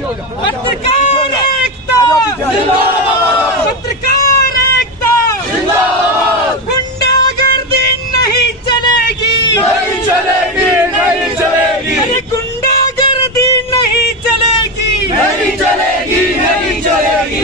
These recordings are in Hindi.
पत्रकार एकता जिंदाबाद, पत्रकार एकता जिंदाबाद, गुंडागर्दी नहीं चलेगी, नहीं चलेगी, नहीं चलेगी, अरे गुंडागर्दी नहीं चलेगी, नहीं चलेगी, नहीं चलेगी।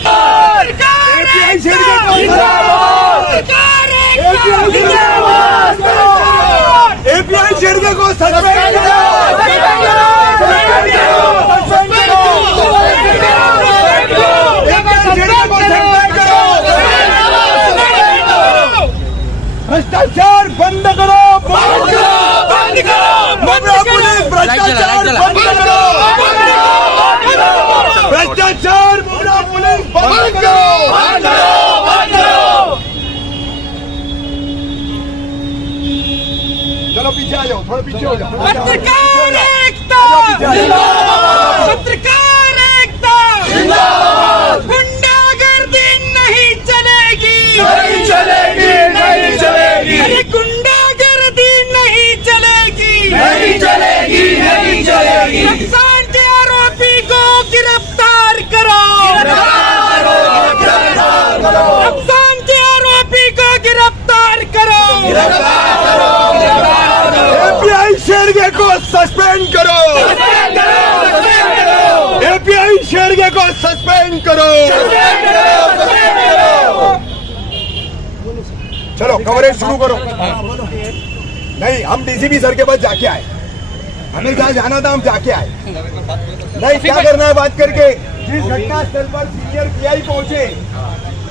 पत्रकार एकता जिंदाबाद, पत्रकार एकता जिंदाबाद, एपीआई शेरगे को सस्पेंड करो, भ्रष्टाचार बंद करो, बंद करो, मुमरा पुलिस भ्रष्टाचार बंद करो, भ्रष्टाचार मुमरा पुलिस बंद करो, बंद करो, बंद करो। चलो पीछे आ जाओ, थोड़ा पीछे हो जाओ। पत्रकार एकता जिंदाबाद, पत्रकार एकता जिंदाबाद, गुंडागर्दी नहीं चलेगी, नहीं चलेगी, नहीं चलेगी, अरे गुंडागर्दी नहीं चलेगी, नहीं चलेगी, नहीं चलेगी। नुकसान के आरोपी को गिरफ्तार करो, नुकसान के आरोपी को गिरफ्तार करो, एपीआई शेरगे को सस्पेंड करो, एपीआई शेरगे को सस्पेंड करो। चलो कवरेज शुरू करो। नहीं, हम डीसीपी सर के पास जाके आए, हमें जहाँ जाना था हम जाके आए। नहीं, क्या करना है बात करके। जिस घटना स्थल पर सीनियर पीआई पहुंचे,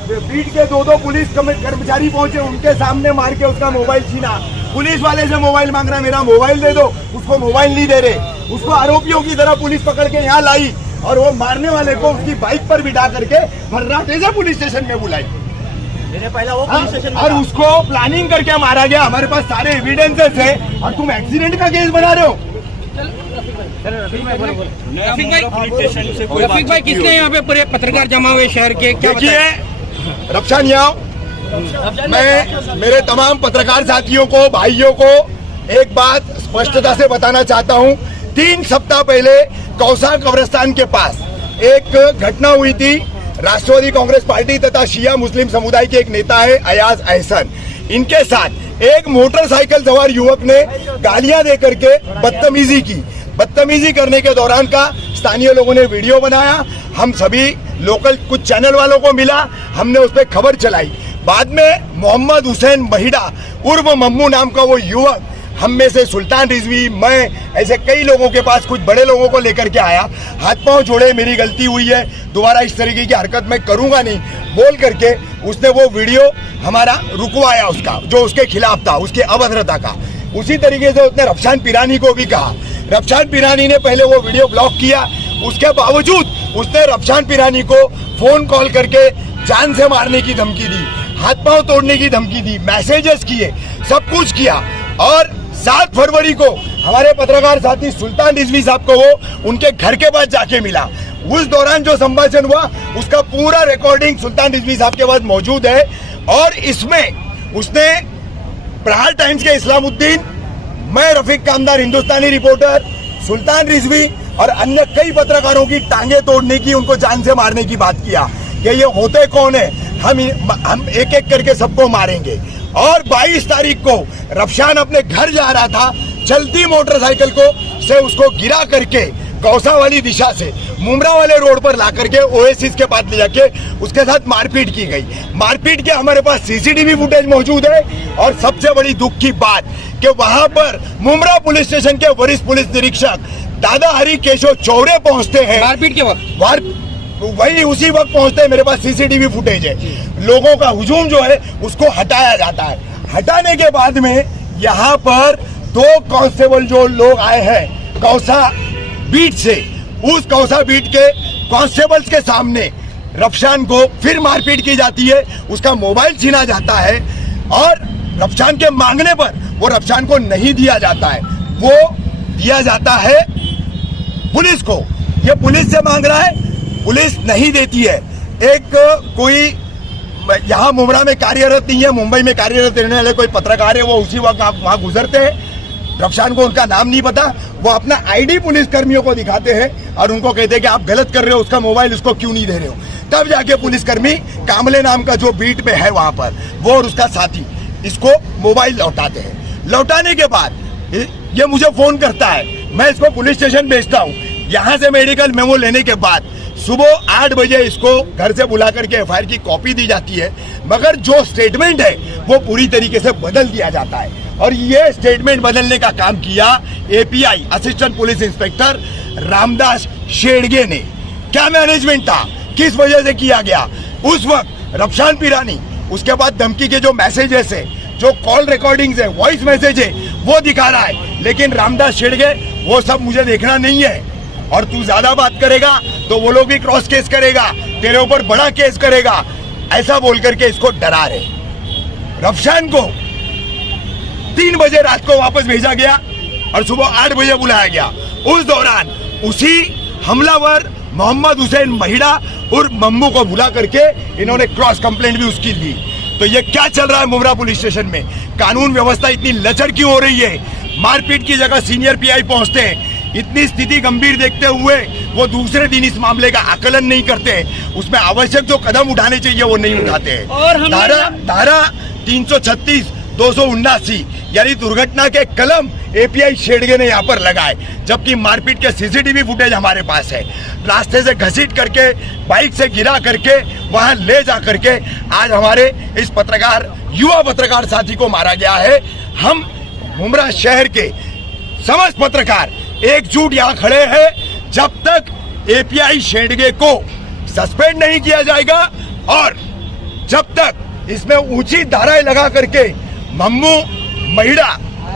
बीट के दो पुलिस कर्मचारी पहुंचे, उनके सामने मार के उसका मोबाइल छीना। पुलिस वाले से मोबाइल मांग रहा है, मेरा मोबाइल दे दो, उसको मोबाइल नहीं दे रहे। उसको आरोपियों की तरह पुलिस पकड़ के यहाँ लाई और वो मारने वाले को उसकी बाइक पर बिठा करके भर्राटे से पुलिस स्टेशन में बुलाई। पहला वो पुलिस स्टेशन और उसको प्लानिंग करके मारा गया। हमारे पास सारे एविडेंसेस है और तुम एक्सीडेंट का केस बना रहे हो। रफीक भाई, किसने यहाँ पे पूरे पत्रकार जमा हुए शहर के? देखिए रक्षा न्याय, मैं मेरे तमाम पत्रकार साथियों को, भाइयों को एक बात स्पष्टता से बताना चाहता हूं। 3 सप्ताह पहले कौसा कब्रिस्तान के पास एक घटना हुई थी। राष्ट्रवादी कांग्रेस पार्टी तथा शिया मुस्लिम समुदाय के एक नेता है अयाज अहसन, इनके साथ एक मोटरसाइकिल सवार युवक ने गालियां दे करके बदतमीजी की। बदतमीजी करने के दौरान का स्थानीय लोगों ने वीडियो बनाया। हम सभी लोकल कुछ चैनल वालों को मिला, हमने उस पर खबर चलाई। बाद में मोहम्मद हुसैन महिड़ा उर्फ मम्मू नाम का वो युवक हम में से सुल्तान रिजवी, मैं, ऐसे कई लोगों के पास कुछ बड़े लोगों को लेकर के आया। हाथ पांव जोड़े, मेरी गलती हुई है, दोबारा इस तरीके की हरकत मैं करूंगा नहीं बोल करके उसने वो वीडियो हमारा रुकवाया, उसका जो उसके खिलाफ था, उसके अभद्रता का। उसी तरीके से उसने रफशान पिरानी को भी कहा। रफशान पिरानी ने पहले वो वीडियो ब्लॉक किया, उसके बावजूद उसने रफशान पिरानी को फोन कॉल करके जान से मारने की धमकी दी, हाथ पांव तोड़ने की धमकी दी, मैसेजेस किए, सब कुछ किया। और 7 फरवरी को हमारे पत्रकार साथी सुल्तान रिजवी साहब को वो उनके घर के पास जाके मिला। उस दौरान जो संभाषण हुआ उसका पूरा रिकॉर्डिंग सुल्तान रिजवी साहब के पास मौजूद है। और इसमें उसने प्रहार टाइम्स के इस्लामुद्दीन, मैं रफीक कामदार हिंदुस्तानी रिपोर्टर, सुल्तान रिजवी और अन्य कई पत्रकारों की टांगे तोड़ने की, उनको जान से मारने की बात किया कि ये होते कौन है, हम एक एक करके सबको मारेंगे। और 22 तारीख को रफशान अपने घर जा रहा था, चलती मोटरसाइकिल को से उसको गिरा करके कौसा वाली दिशा से मुमरा वाले रोड पर ला करके ओएसिस के पास ले जाके उसके साथ मारपीट की गई। मारपीट के हमारे पास सीसीटीवी फुटेज मौजूद है। और सबसे बड़ी दुख की बात कि वहां पर मुमरा पुलिस स्टेशन के वरिष्ठ पुलिस निरीक्षक दादा हरि केशव चौरे पहुंचते हैं। मारपीट के वक्त वही उसी वक्त पहुंचते हैं। मेरे पास सीसीटीवी फुटेज है। लोगों का हुजूम जो है उसको हटाया जाता है। हटाने के बाद में यहाँ पर 2 कांस्टेबल जो लोग आए हैं कौसा बीट से, उस कौसा बीट के कांस्टेबल्स के सामने रफशान को फिर मारपीट की जाती है, उसका मोबाइल छीना जाता है और रफशान के मांगने पर वो रफशान को नहीं दिया जाता है, वो दिया जाता है पुलिस को। ये पुलिस से मांग रहा है, पुलिस नहीं देती है। एक कोई यहाँ मुमरा में कार्यरत नहीं है, मुंबई में कार्यरत रहने वाले कोई पत्रकार है, वो उसी वक्त वहाँ गुजरते हैं, रफशान को उनका नाम नहीं पता, वो अपना आईडी पुलिस कर्मियों को दिखाते हैं और उनको कहते हैं कि आप गलत कर रहे हो, उसका मोबाइल उसको क्यों नहीं दे रहे हो। तब जाके पुलिसकर्मी कामले नाम का जो बीट पे है वहां पर, वो और उसका साथी इसको मोबाइल लौटाते हैं। लौटाने के बाद ये मुझे फोन करता है, मैं इसको पुलिस स्टेशन भेजता हूँ। यहाँ से मेडिकल मेमो लेने के बाद सुबह 8 बजे इसको घर से बुला करके एफआईआर की कॉपी दी जाती है, मगर जो स्टेटमेंट है वो पूरी तरीके से बदल दिया जाता है। और ये स्टेटमेंट बदलने का काम किया API assistant police inspector Ramdas Shedge ने। क्या मैनेजमेंट था, किस वजह से किया गया? उस वक्त रफशान पीरानी, उसके बाद धमकी के जो मैसेजेस है, जो कॉल रिकॉर्डिंग्स है, वॉइस मैसेज है, वो दिखा रहा है, लेकिन रामदास शेड़गे वो सब मुझे देखना नहीं है और तू ज्यादा बात करेगा तो वो लोग भी क्रॉस केस करेगा, तेरे ऊपर बड़ा केस करेगा, ऐसा बोल करके इसको डरा रहे। रफशान को 3 बजे रात को वापस भेजा गया और सुबह 8 बजे बुलाया गया। उस दौरान उसी हमलावर मोहम्मद हुसैन महिड़ा और मम्मू को बुला करके इन्होंने क्रॉस कंप्लेंट भी उसकी ली। तो ये क्या चल रहा है मुमरा पुलिस स्टेशन में? कानून व्यवस्था इतनी लचर क्यों हो रही है? मारपीट की जगह सीनियर पीआई पहुंचते हैं, इतनी स्थिति गंभीर देखते हुए वो दूसरे दिन इस मामले का आकलन नहीं करते, उसमें आवश्यक जो कदम उठाने चाहिए वो नहीं उठाते हैं। और धारा 336, 279 यानी दुर्घटना के कलम एपीआई शेड़गे ने यहाँ पर लगाए, जबकि मारपीट के सीसीटीवी फुटेज हमारे पास है। रास्ते से घसीट करके, बाइक से गिरा करके, वहां ले जा करके आज हमारे इस पत्रकार, युवा पत्रकार साथी को मारा गया है। हम मुमरा शहर के समस्त पत्रकार एकजुट यहाँ खड़े हैं। जब तक एपीआई शेड़गे को सस्पेंड नहीं किया जाएगा और जब तक इसमें ऊंची धाराएं लगा करके मम्मू महिड़ा,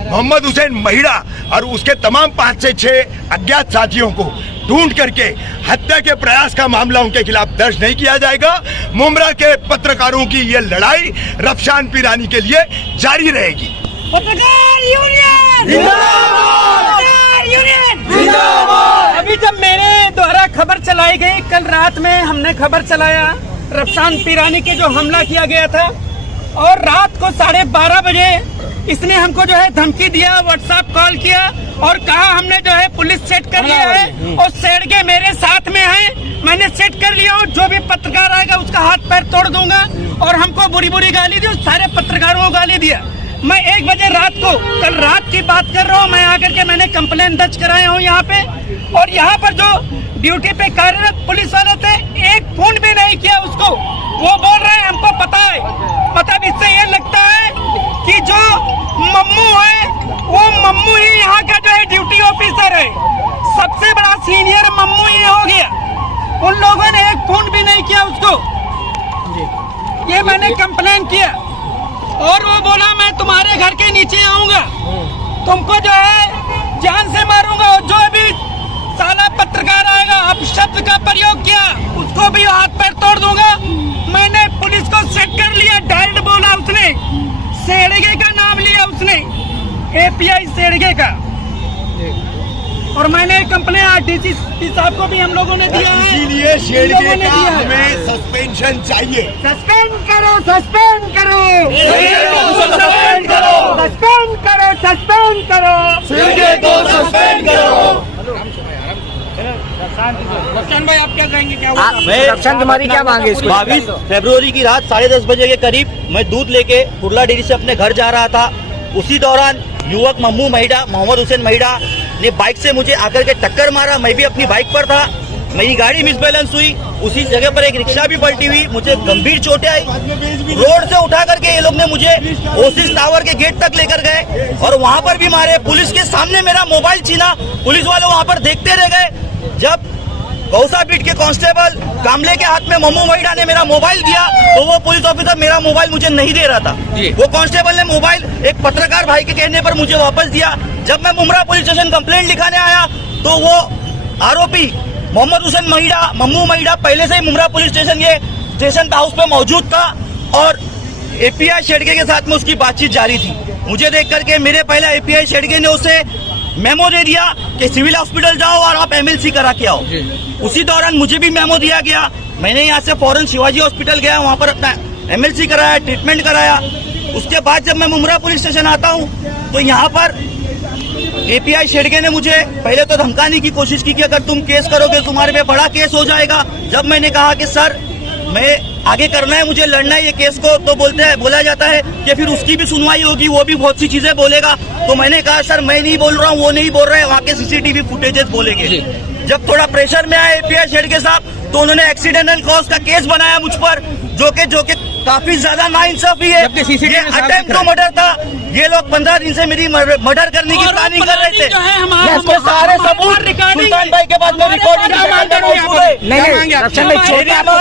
मोहम्मद हुसैन महिड़ा और उसके तमाम 5 से 6 अज्ञात साथियों को ढूंढ करके हत्या के प्रयास का मामला उनके खिलाफ दर्ज नहीं किया जाएगा, मुमरा के पत्रकारों की ये लड़ाई रफशान पीरानी के लिए जारी रहेगी। पत्रकार यूनियन जिंदाबाद। अभी जब मेरे द्वारा खबर चलाई गई, कल रात में हमने खबर चलाया रफशान पीरानी के जो हमला किया गया था, और रात को 12:30 बजे इसने हमको जो है धमकी दिया, व्हाट्सएप कॉल किया और कहा हमने जो है पुलिस सेट कर लिया है और शेड़गे मेरे साथ में है, मैंने सेट कर लिया और जो भी पत्रकार आएगा उसका हाथ पैर तोड़ दूंगा। और हमको बुरी बुरी गाली दी, सारे पत्रकारों को गाली दिया। मैं 1 बजे रात को, कल रात की बात कर रहा हूँ, मैं आकर के मैंने कंप्लेंट दर्ज कराया हूँ यहाँ पे। और यहाँ पर जो ड्यूटी पे कार्यरत पुलिस वाले थे, एक फोन भी नहीं किया उसको। वो बोल रहे हैं हमको पता है। मतलब इससे ये लगता है कि जो मम्मू है वो मम्मू ही यहाँ का जो है ड्यूटी ऑफिसर है, सबसे बड़ा सीनियर मम्मू ही हो गया। उन लोगों ने एक फोन भी नहीं किया उसको। ये मैंने कंप्लेन किया और वो बोला मैं तुम्हारे घर के नीचे आऊंगा, तुमको जो है जान से मारूंगा, और जो भी साला पत्रकार आएगा अपशब्द का प्रयोग किया उसको भी हाथ पैर तोड़ दूंगा। मैंने पुलिस को सेट कर लिया, डायरेक्ट बोला उसने, शेड़गे का नाम लिया उसने, एपीआई शेड़गे का। और मैंने कंप्लेन आरटीसी साहब को भी हम लोगों ने दिया है, इसीलिए शेड़गे का हमें सस्पेंशन चाहिए। सस्पेंड करो, सस्पेंड करो, सस्पेंड करो, सस्पेंड करो, सस्पेंड करो, शेड़गे को सस्पेंड करो। रफशान भाई आप क्या कहेंगे, क्या हुआ? रफशान तुम्हारी क्या मांग है इसको? 22 फरवरी की रात 10:30 बजे के करीब मैं दूध लेके कुर्ला डेयरी से अपने घर जा रहा था। उसी दौरान युवक मम्मू महिड़ा, मोहम्मद हुसैन महिड़ा ने बाइक से मुझे आकर के टक्कर मारा। मैं भी अपनी बाइक पर था, मेरी गाड़ी मिसबैलेंस हुई, उसी जगह पर एक रिक्शा भी पलटी हुई, मुझे गंभीर चोटें आई। रोड से उठा करके ये लोग ने मुझे ओसिस टावर के गेट तक लेकर गए और वहाँ पर भी मारे। पुलिस के सामने मेरा मोबाइल छीना, पुलिस वाले वहाँ पर देखते रह गए। जब गौसा बीट के कांस्टेबल कामले के हाथ में मम्मू महिड़ा ने मेरा मोबाइल दिया तो वो पुलिस ऑफिसर मेरा मोबाइल मुझे नहीं दे रहा था। वो कांस्टेबल ने मोबाइल एक पत्रकार भाई के कहने पर मुझे वापस दिया। जब मैं मुमरा पुलिस स्टेशन कंप्लेंट लिखाने आया तो वो आरोपी मोहम्मद हुसैन महिड़ा, मम्मू महिड़ा पहले से ही मुमरा पुलिस स्टेशन के स्टेशन हाउस पे मौजूद था और एपीआई शेड़गे के साथ में उसकी बातचीत जारी थी। मुझे देख करके मेरे पहले एपीआई शेड़गे ने उसे मेमो दे दिया कि सिविल हॉस्पिटल जाओ और आप एमएलसी करा के आओ। उसी दौरान मुझे भी मेमो दिया गया। मैंने यहाँ से फौरन शिवाजी हॉस्पिटल गया, वहाँ पर अपना एमएलसी कराया, ट्रीटमेंट कराया। उसके बाद जब मैं मुमरा पुलिस स्टेशन आता हूँ तो यहाँ पर एपीआई शेडगे ने मुझे पहले तो धमकाने की कोशिश की कि अगर तुम केस करोगे तुम्हारे पे बड़ा केस हो जाएगा। जब मैंने कहा कि सर मैं आगे करना है, मुझे लड़ना है ये केस को, तो बोला जाता है कि फिर उसकी भी सुनवाई होगी, वो भी बहुत सी चीजें बोलेगा। तो मैंने कहा सर मैं नहीं बोल रहा हूँ, वो नहीं बोल रहे हैं, वहाँ के सीसीटीवी फुटेजेस बोलेंगे। जब थोड़ा प्रेशर में आया एपीआई शेडगे साहब तो उन्होंने एक्सीडेंटल कॉज का केस बनाया मुझ पर, जो कि काफी ज्यादा नाइंसाफी है। ये अटेम्प्ट टू मर्डर था। ये लोग 15 दिन से मेरी मर्डर करने की प्लानिंग कर रहे थे। इसके सारे सबूत सुल्तान भाई के बाद में रिकॉर्डिंग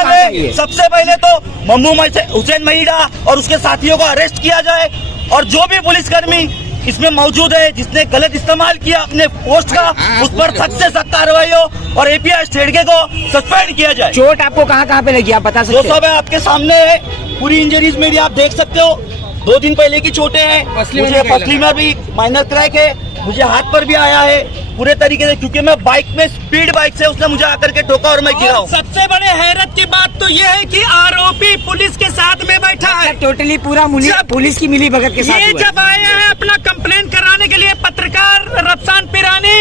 है। सबसे पहले तो मम्मू हुसैन महिड़ा और उसके साथियों को अरेस्ट किया जाए, और जो भी पुलिसकर्मी इसमें मौजूद है जिसने गलत इस्तेमाल किया अपने पोस्ट का, उस पर सख्त से सख्त कार्रवाई हो और एपीआई शेडगे को सस्पेंड किया जाए। चोट आपको कहाँ पे लगी, आप बता सकते हैं? जो सब है आपके सामने है, पूरी इंजरीज मेरी आप देख सकते हो। 2 दिन पहले की चोटें हैं, मुझे पसली में भी माइनर क्रैक है, मुझे हाथ पर भी आया है पूरे तरीके से, क्योंकि मैं बाइक में स्पीड बाइक से उसने मुझे आकर के ठोका और मैं गिरा हूँ। सबसे बड़े हैरत की बात तो ये है कि आरोपी पुलिस के साथ में बैठा है। टोटली पूरा पुलिस की मिली भगत के साथ ये हुआ है। जब आए हैं अपना कंप्लेन कराने के लिए पत्रकार रफसान पिरानी,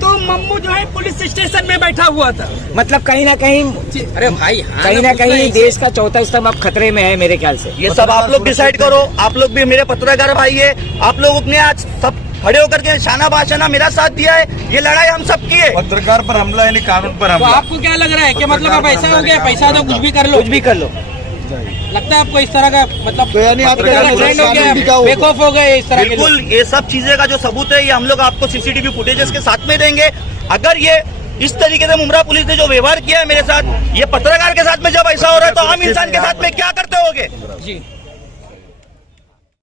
तो मम्मू जो है पुलिस स्टेशन में बैठा हुआ था। मतलब कहीं ना कहीं, अरे भाई कहीं ना कहीं देश का चौथा स्तंभ अब खतरे में है मेरे ख्याल से। ये सब आप लोग डिसाइड करो, आप लोग भी मेरे पत्रकार भाई है, आप लोगों ने आज सब खड़े होकर के शाना बाशाना मेरा साथ दिया है। ये लड़ाई हम सब की है। पत्रकार पर हमला यानी कानून पर तो हमला। आपको क्या लग रहा है कि मतलब अब ऐसा हो गया, पैसा दो कुछ भी कर लो, कुछ भी कर लो, लगता है आपको इस तरह का मतलब तो यानी आप बेखौफ हो गए इस तरह के लोग? बिल्कुल, ये सब चीजें का जो सबूत है ये हम लोग आपको सीसीटीवी फुटेजेस के साथ में देंगे। अगर ये इस तरीके से मुमरा पुलिस ने जो व्यवहार किया है मेरे साथ, ये पत्रकार के साथ में जब ऐसा हो रहा है तो आम इंसान के साथ में क्या करते होगे? जी